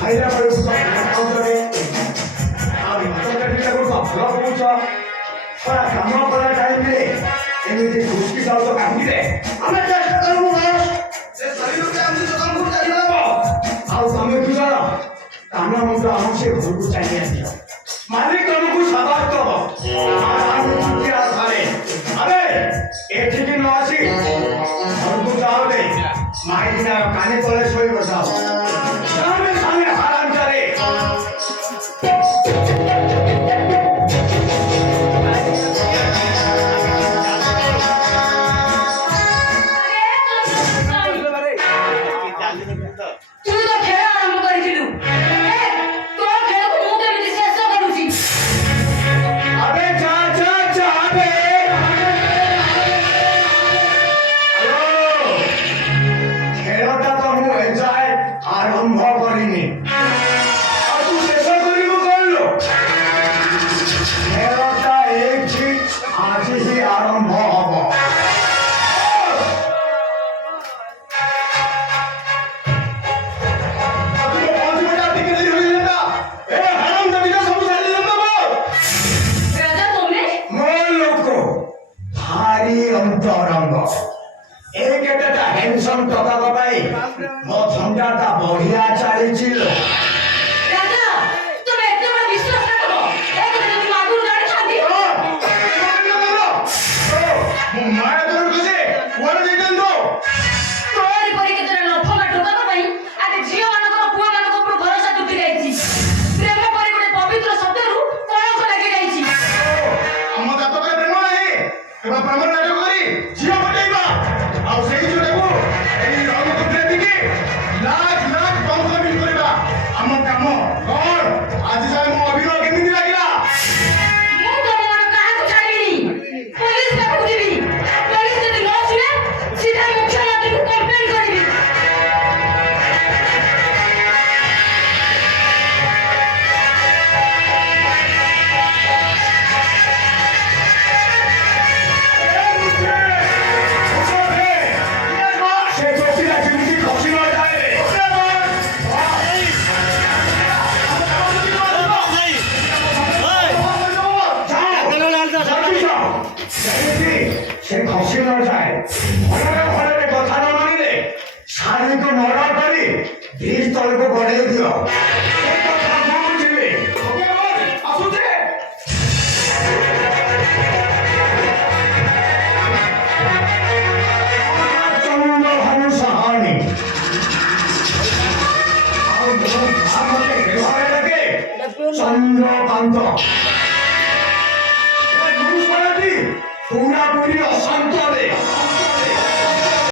ଖାଇଲା ବେଳକୁ ତ ଖାଉଥିଲେ ଆଉ ତରକାରୀଟାକୁ ତ ଭଲ କହୁଛ ଖରା କାମ କଲା ଟାଇମରେ ଏମିତି ଘୁଷି ଯାଉଛ କାହିଁକିରେ ଆମେ ଚେଷ୍ଟା କରିବୁ ସେ ଶରୀରକୁ ଆମେ ଦୋକାନକୁ ଚାଲିବ ଆଉ ତମେ ଦୁଇ ଜଣ କାମ ମୁଣ୍ଡ ଆମ ସେ ଘରକୁ ଚାଲି ଆସିବ ମାଲିକ ତମକୁ ସାବାସ ଦବ ଆରେ ଏଠିକି ନ ଆସି ଘରକୁ ଯାଉନି ମାଇକିନା କାନେ ତଳେ ଶୋଇ ବସାଅ ସାମେ ସାମେ ହାରାମଜାରେ बढ़िया चली से खसी न जाए भलरे भलरे कथा न मानिले शादी को मरा करी बीज तल को बढ़े दियो ए कथा न बुझिले ओके बोल आसुते चंद्र हंस हानि और हमके व्यवहार लगे चंद्रकांत पूरा पूरी